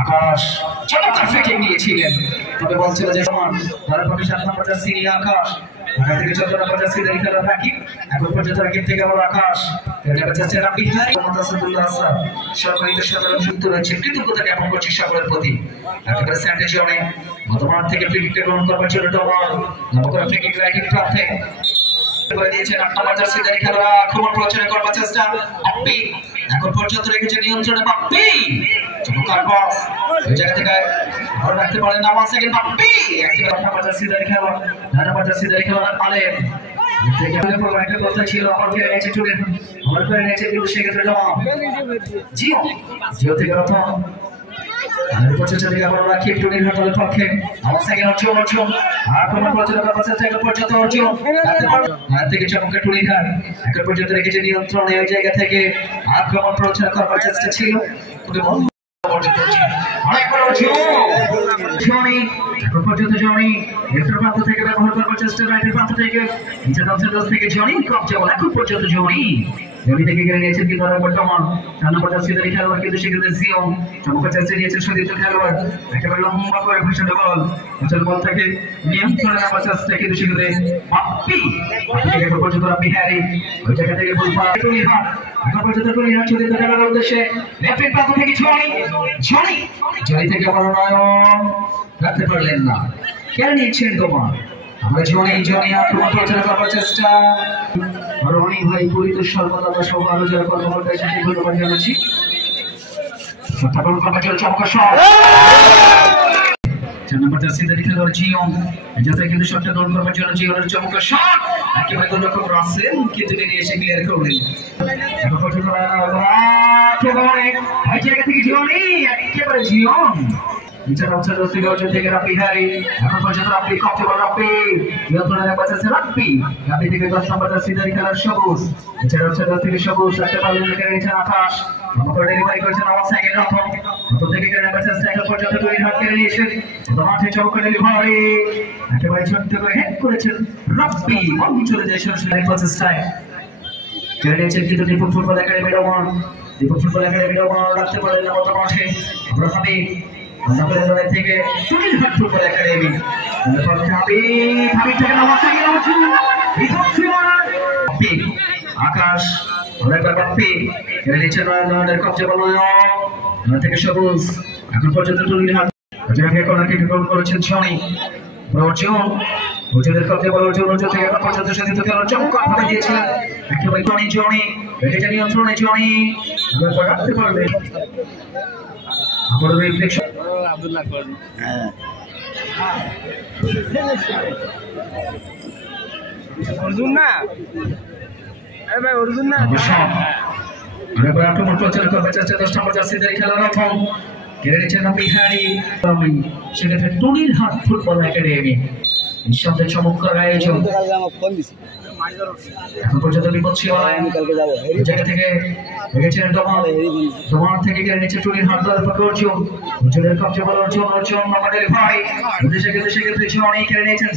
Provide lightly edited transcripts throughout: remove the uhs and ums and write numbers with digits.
আকাশ চমৎকার ফিটিং নিয়েছিলেন, তবে বলছিল যে সমান ধরার পক্ষে 7 নম্বর জার্সি আকাশ ঢাকা থেকে 14 নম্বর জার্সি ধরে খেলার রাকিব। এখন পর্যন্ত রাকিব থেকে বড় আকাশ নেমে যাচ্ছে রাব্বি হারি মোহাম্মদ আসাদ সম্মানিত সাধারণ যুক্ত রয়েছে কৃতজ্ঞতা জ্ঞাপন করছি সকলের প্রতি। একেবারে স্যান্ডেজ জনে বর্তমান থেকে ফ্রিকিকটা গ্রহণ করবার জন্য টমার নবকরা ফ্রিকিক রাইটিং প্রান্তে করে দিয়েছেন 8 নম্বর জার্সি ধরে খেলোয়াড় আক্রমণ প্রচার করবার চেষ্টা বাপ্পি এখন পর্যন্ত রেখেছে নিয়ন্ত্রণে বাপ্পি চমৎকার বক্স ওই জায়গা থেকে ধরে রাখতে পারেন না 1 সেকেন্ড বাপ্পি একেবারে 8 নম্বর জার্সি ধরে খেলোয়াড় 9 নম্বর জার্সি ধরে খেলোয়াড় আলেম থেকে পুরো একটা কথা ছিল আমার ফিরে নিয়েছে চলে আমার ফিরে নিয়েছে কিন্তু সেক্ষেত্রে জমা জিও থেকে রতন আর পর্যন্ত থেকে আবার রাকিব টুনির হাতের পক্ষে আমার সেকেন্ড অর্জন আক্রমণ পর্যন্ত চেষ্টা করে পর্যন্ত অর্জন আর থেকে চমকে টুনির হাত এখন পর্যন্ত রেখেছে নিয়ন্ত্রণে ওই জায়গা থেকে আক্রমণ প্রচার করবার চেষ্টা ছিল কিন্তু জনি লেফট প্রান্ত থেকে ব্যবহার করবার চেষ্টা রাইটের প্রান্ত থেকে থেকে জনি কবজা বলা এখন পর্যন্ত জনি জনি থেকে গেলে নিয়েছেন কিন্তু বর্তমান 4 নম্বর জার্সি ধরে খেলোয়াড় কিন্তু সেক্ষেত্রে জিও চমৎকার চেষ্টা নিয়েছেন সতীর্থ খেলোয়াড় একেবারে লম্বা করে ভাষণে বল অচল বল থেকে নিয়ন্ত্রণে নেওয়ার চেষ্টা কিন্তু সেক্ষেত্রে বাপ্পি এখন পর্যন্ত রাব্বি হারি ওই জায়গা থেকে বল পায় টুনি হাত এখন পর্যন্ত টুনি হাত সতীর্থ খেলোয়াড়ের উদ্দেশ্যে লেফট প্রান্ত থেকে জনি থেকে বড় নয়ন রাখতে পারলেন না কেন নিচ্ছেন তোমার আমরা জনি আক্রমণ প্রচার করবার চেষ্টা রনি ভাই পরিত সর্বদা সহ আরো যারা কর্মকর্তা এসেছে ধন্যবাদ জানাচ্ছি সত্যাপন করবার জন্য চমৎকার শট 4 নম্বর জার্সি ধরে খেলোয়াড় জিওন যাতে কিন্তু শটটা গ্রহণ করবার জন্য জিওনের চমৎকার শট একেবারে গোলরক্ষক রাসেল কিন্তু বেরিয়ে এসে ক্লিয়ার করলেন এখন পর্যন্ত একেবারে এই জায়গা থেকে জিওনি একেবারে জিওন বিচার হচ্ছে দোস্তি অর্জন থেকে রাব্বি হারি এখন পর্যন্ত রাব্বি কপতে বল রাব্বি নিয়ন্ত্রণে রাখবার চেষ্টা রাব্বি থেকে 10 নম্বর জার্সি ধরে খেলার সবুজ বিচার হচ্ছে দোস্তি থেকে সবুজ একটা বল নিয়ে গেছেন আকাশ আমাকে ডেলিভারি করেছেন আমার সেকেন্ড রতন থেকে রাখবার চেষ্টা এখন পর্যন্ত দুই হাত কেড়ে নিয়েছেন মাঠে চমৎকার ডেলিভারি একেবারে ছোট্ট করে হেড করেছেন রাব্বি বল চলে যায় সরাসরি প্রচেষ্টায় কেড়ে নিয়েছেন কিন্তু দীপক ফুটবল একাডেমি রমন রাখতে পারেন না মতো মাঠে আমরা ভাবি থেকে সুনীল হাট ফুটবল একাডেমি আকাশ থেকে সবুজ এখন পর্যন্ত টুনির হাট করেছেন ছনি ওজনের কবজা বল অর্জুন থেকে এখন পর্যন্ত সাধিত খেলার চমৎকার ভাবে দিয়েছিলেন একেবারে জনি রেখেছে নিয়ন্ত্রণে জনি রাখতে পারবে আবার রিফ্লেকশন আব্দুল্লাহ কোন অর্জুন না আরে ভাই অর্জুন না আরে ভাই আক্রমণ প্রচার করবে চেষ্টা 10 নম্বর জার্সি ধরে খেলার রতন কেড়ে নিয়েছেন রাব্বি হারি সেক্ষেত্রে টুনির হাট ফুটবল একাডেমি নিঃসন্দেহে চমৎকার আয়োজন এখন পর্যন্ত বিপদ ছিল জায়গা থেকে রেখেছিলেন ডোমার থেকে কেড়ে নিচ্ছে টুনির হাত ধরে অর্জুনের কবজা বল অর্জুন নম্বর ডেলিভারি সেক্ষেত্রে জনি কেড়ে নিয়েছেন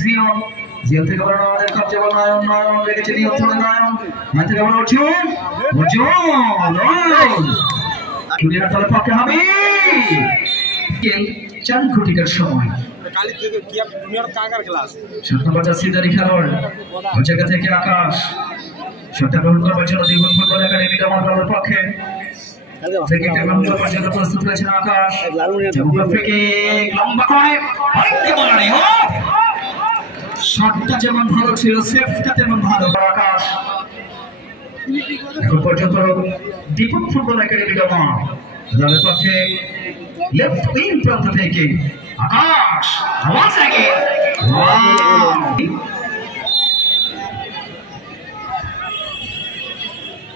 জিও থেকে বড় আমাদের কবজা বল নয়ন রেখেছে নিয়ন্ত্রণে নয়ন থেকে বল অর্জুন টুনির হাত পক্ষে হবে 4 ঘটিকার সময় কালি থেকে কি তুমি আর কাকার ক্লাস 7 নম্বর জার্সি ধরে খেলোয়াড় ওই জায়গা থেকে আকাশ শটটা গ্রহণ করবার জন্য দ্বিগুণ ফুটবল একাডেমি আমার পক্ষে ফ্রিকিক গ্রহণ করবার জন্য প্রস্তুত হয়েছেন আকাশ ফ্রিকিক লম্বা করে একেবারে শটটা যেমন ভালো ছিল সেফটা তেমন ভালো আকাশ এখন পর্যন্ত দীপক ফুটবল একাডেমি দলের পক্ষে লেফট উইং প্রান্ত থেকে আকাশ once again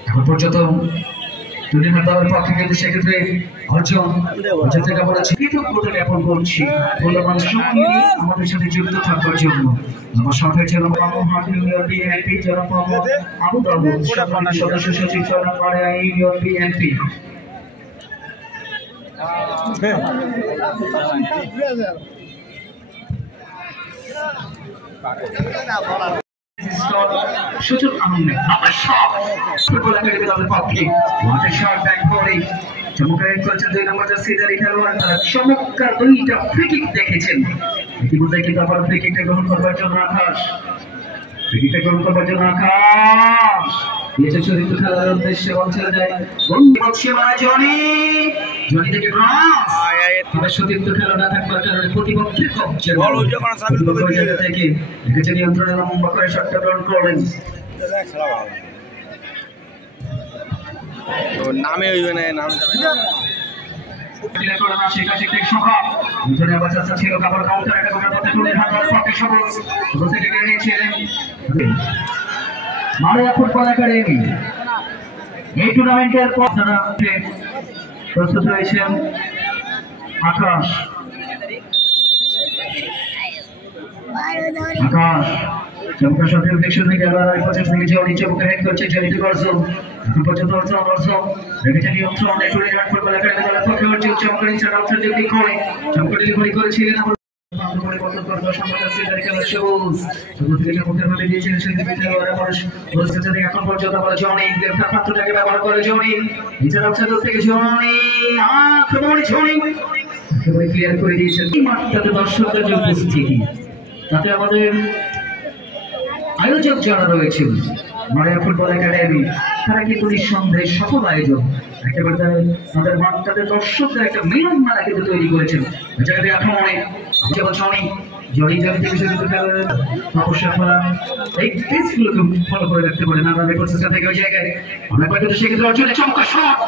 এখন পর্যন্ত টুনির হাট দলের পক্ষে কিন্তু সেক্ষেত্রে অর্জন থেকে বলেছি কৃতজ্ঞতা জ্ঞাপন করছি মূল্যবান সময় আমাদের সাথে যুক্ত থাকবার জন্য আমার সাথে ছিলাম বিএনপি জনাব আবু দাউদ সদস্য সচিব জনাব union BNP score Sujon Ahmed number shot football academy দলের পক্ষে ওয়াটার শট ব্যাক করে চমৎকার করেছেন 2 নম্বর জার্সি ধারী খেলোয়াড় তারা চমৎকার দুইটা ফ্রি কিক দেখেছেন ইতিমধ্যে কিন্তু আবার ফ্রি কিকটা গ্রহণ করবার জন্য আকাশ ফ্রি কিকটা গ্রহণ করবার জন্য আকাশ দিয়েছে চরিত্র খেলার উদ্দেশ্যে বল ছেড়ে যায় বন্ধু বলছে জনি জনি থেকে ক্রস তবে সতীর্থ খেলা না থাকবার কারণে প্রতিপক্ষের কবজে বল ওই যখন সাবিত করে জায়গা থেকে দেখেছে নিয়ন্ত্রণে লম্বা করে শটটা গ্রহণ করলেন খেলা ভালো তো নামে হইবে না নাম যাবে না ক্লিয়ার করে না শেখা শেখ সংখ্যা দুজনের বাচ্চা ছিল কাপড় কাউন্টার একটা করে পথে তুলে হাতের পক্ষে সবুজ সবুজ থেকে কেড়ে নিয়েছিলেন মারিয়া ফুটবল একাডেমি এই টুর্নামেন্টের পর প্রস্তুত রয়েছেন আকাশ চমৎকার সাথে উদ্দেশ্য থেকে আবার 25 থেকে যে নিচে মুখে হেড করছে জেরিটো গর্জন এখন পর্যন্ত অর্জন রেখেছে নিয়ন্ত্রণ এটুরি রান ফুটবল একাডেমি দলের পক্ষে হচ্ছে চমৎকার ইনসাইড আউটসাইড ডেলিভারি করে চমৎকার ডেলিভারি করেছিলেন এখন পর্যন্ত জনি ব্যবহার করে জনি থেকে জনি ক্লিয়ার করে দিয়েছেন মাঠটাতে দর্শকদের যে উপস্থিতি তাতে আমাদের আয়োজক যারা রয়েছেন মারিয়া ফুটবল একাডেমি তারা কিন্তু নিঃসন্দেহে সফল আয়োজক একেবারে তাদের মাঠটাতে দর্শকদের একটা মিলন মেলা কিন্তু তৈরি করেছেন জায়গাতে আক্রমণে জনি থেকে শুরু করে অবশ্যই আপনারা এই পেজগুলোকে ফলো করে রাখতে পারেন আমরা রেকর্ড সিস্টেম থেকে ওই জায়গায় অনেক হয়তো সেক্ষেত্রে অর্জনে চমৎকার শট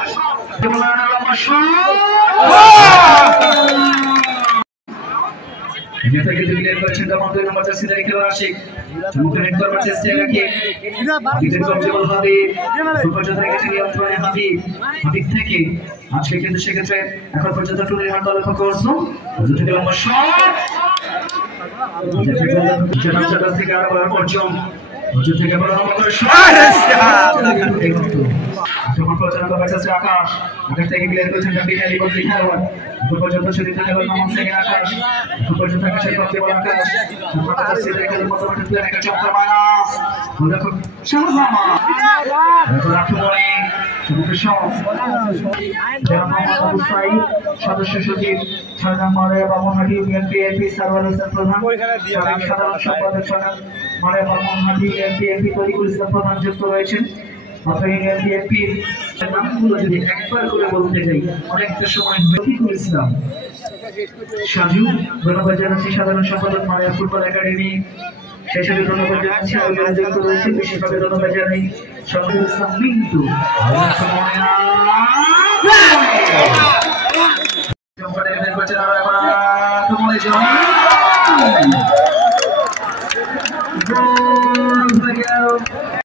আজকে কিন্তু সেক্ষেত্রে এখন পর্যন্ত টুর্নামেন্ট দলের পক্ষ থেকে আরো অর্জন থেকে আকাশ থেকে ক্লিয়ার করেছেন খেলোয়াড় পর্যন্ত শরীর আকাশ পর্যন্ত আকাশের পক্ষে বল আকাশ একটা চক্র মাইনাস সদস্য সচিব বামনহাটি ইউনিয়ন বিএনপি সারওয়ার হোসেন প্রধান সাধারণ সম্পাদক বামনহাটি ইউনিয়ন বিএনপি তরিকুল ইসলাম প্রধান যুক্ত রয়েছেন ইউনিয়ন বিএনপির নামগুলো যদি একবার করে বলতে যাই অনেকটা সময় তরিকুল ইসলাম সাজু ধন্যবাদ জানাচ্ছি সাধারণ সম্পাদক মারিয়া ফুটবল একাডেমি সেই সাথে ধন্যবাদ জানাচ্ছি যুক্ত রয়েছে বিশেষভাবে ধন্যবাদ জানাই শফিকুল ইসলাম মিন্টু